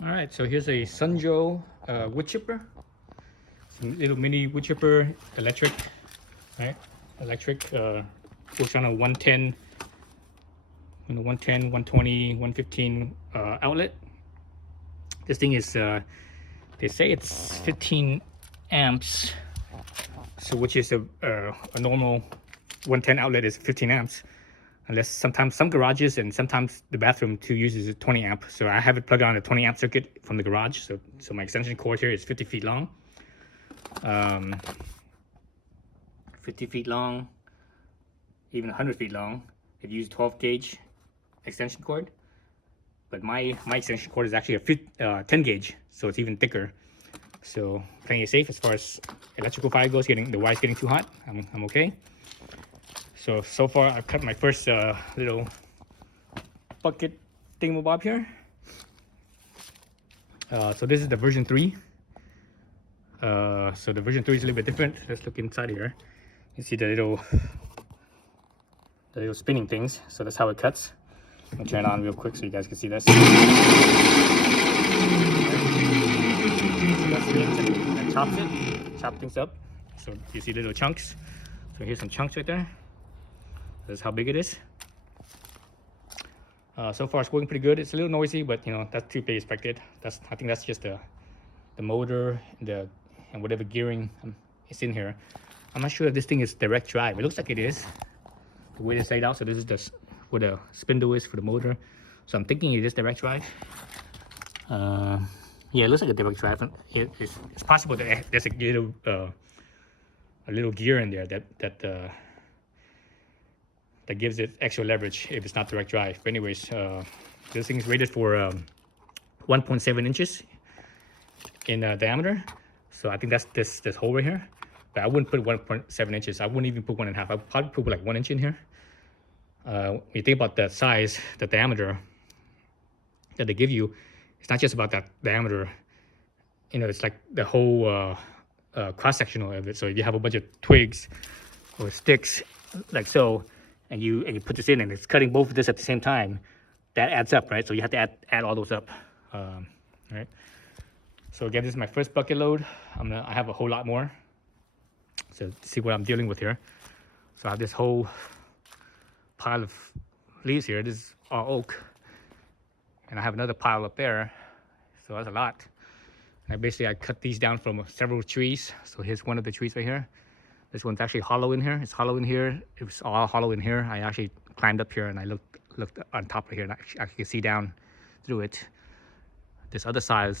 All right, so here's a SunJoe wood chipper. Some little mini wood chipper, electric, right? Electric, works on a 110, 110, 120, 115 outlet. This thing is, they say it's 15 amps, so which is a normal 110 outlet is 15 amps. Unless sometimes some garages and sometimes the bathroom too uses a 20 amp. So I have it plugged on a 20 amp circuit from the garage. So my extension cord here is 50 feet long. 50 feet long, even 100 feet long. It uses 12 gauge extension cord. But my extension cord is actually a 10 gauge, so it's even thicker. So plenty of safe as far as electrical fire goes. The wire's getting too hot. I'm okay. So far I've cut my first little bucket thingamabob here. So this is the version 3. So the version 3 is a little bit different. Let's look inside here. You see the little spinning things. So that's how it cuts. I'll turn it on real quick so you guys can see this. It chops it, chop things up. So you see little chunks. So here's some chunks right there. That's how big it is. So far it's working pretty good. It's a little noisy, but you know, that's to be expected. I think that's just the motor and whatever gearing is in here. I'm not sure if this thing is direct drive. It looks like it is, the way it's laid out. So this is where the spindle is for the motor. So I'm thinking it is direct drive. Yeah, it looks like a direct drive. It's possible that there's a little gear in there that gives it extra leverage if it's not direct drive. But anyways, this thing is rated for 1.7 inches in diameter. So I think that's this hole right here. But I wouldn't put 1.7 inches. I wouldn't even put 1.5. I would probably put like 1 inch in here. When you think about the size, the diameter that they give you, it's not just about that diameter. You know, it's like the whole cross-sectional of it. So if you have a bunch of twigs or sticks like so, and you put this in and it's cutting both of this at the same time, that adds up, right? So you have to add all those up, right? So again, this is my first bucket load. I have a whole lot more. So see what I'm dealing with here. So I have this whole pile of leaves here. This is all oak, and I have another pile up there. So that's a lot. And I cut these down from several trees. So here's one of the trees right here. This one's actually hollow in here. It's hollow in here. It was all hollow in here. I actually climbed up here and I looked on top of here, and I could see down through it. This other side,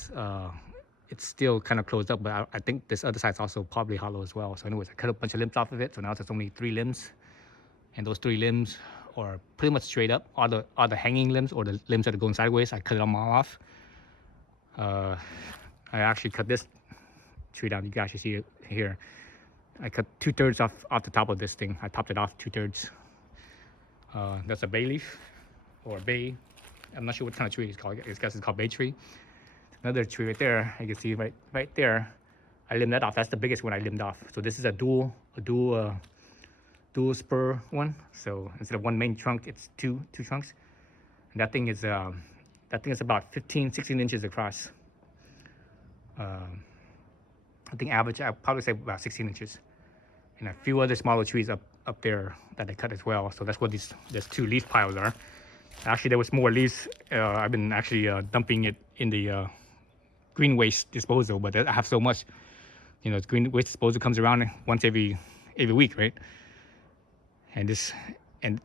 it's still kind of closed up, but I think this other side's also probably hollow as well. So anyways, I cut a bunch of limbs off of it. So now there's only 3 limbs, and those 3 limbs are pretty much straight up. All the hanging limbs or the limbs that are going sideways, I cut them all off. I actually cut this tree down. You guys should see it here. I cut 2/3 off the top of this thing. I topped it off 2/3. That's a bay leaf or a bay. I'm not sure what kind of tree it's called. I guess it's called bay tree. Another tree right there. You can see right there. I limbed that off. That's the biggest one I limbed off. So this is a dual spur one. So instead of one main trunk, it's two trunks. And that thing is about 16 inches across. I think average, I'd probably say about 16 inches. And a few other smaller trees up there that I cut as well. So that's what there's 2 leaf piles are. Actually, there was more leaves. I've been actually dumping it in the green waste disposal, but I have so much. You know, green waste disposal comes around once every week, right? And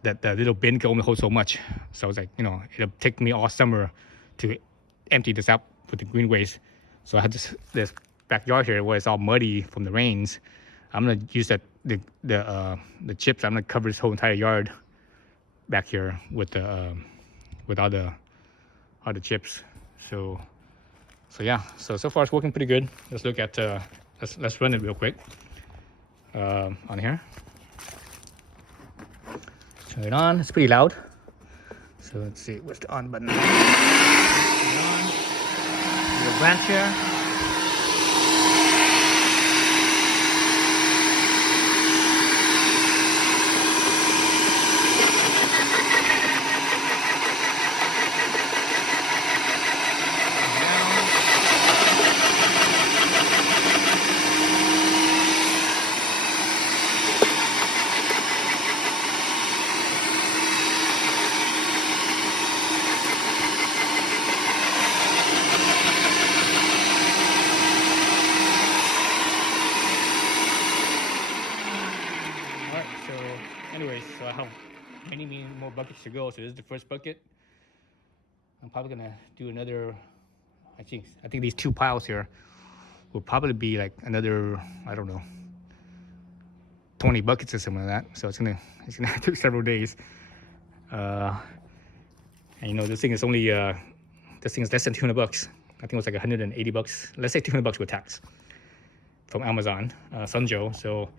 that little bin can only hold so much. So I was like, you know, it'll take me all summer to empty this out with the green waste. So I had this backyard here where it's all muddy from the rains. I'm gonna use the chips. I'm gonna cover this whole entire yard back here with all the chips. So yeah. So far it's working pretty good. Let's look at let's run it real quick on here. Turn it on. It's pretty loud. So let's see. What's the on button? Turn it on. Little branch here. Down. how many more buckets to go. So this is the first bucket. I'm probably gonna do another. I think these 2 piles here will probably be like another, I don't know, 20 buckets or something like that. So it's gonna take several days. And you know, this thing is only this thing is less than 200 bucks. I think it was like 180 bucks. Let's say 200 bucks with tax from Amazon, SunJoe. So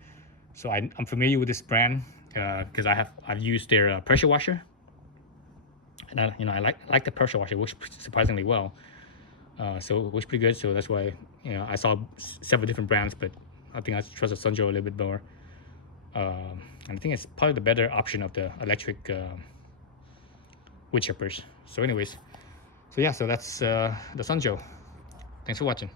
I'm familiar with this brand because I've used their pressure washer, and I like the pressure washer. It works surprisingly well. So it works pretty good. So that's why I saw several different brands, but I think I trust the SunJoe a little bit more. And I think it's probably the better option of the electric wood chippers. So anyways, so yeah, so that's the SunJoe. Thanks for watching.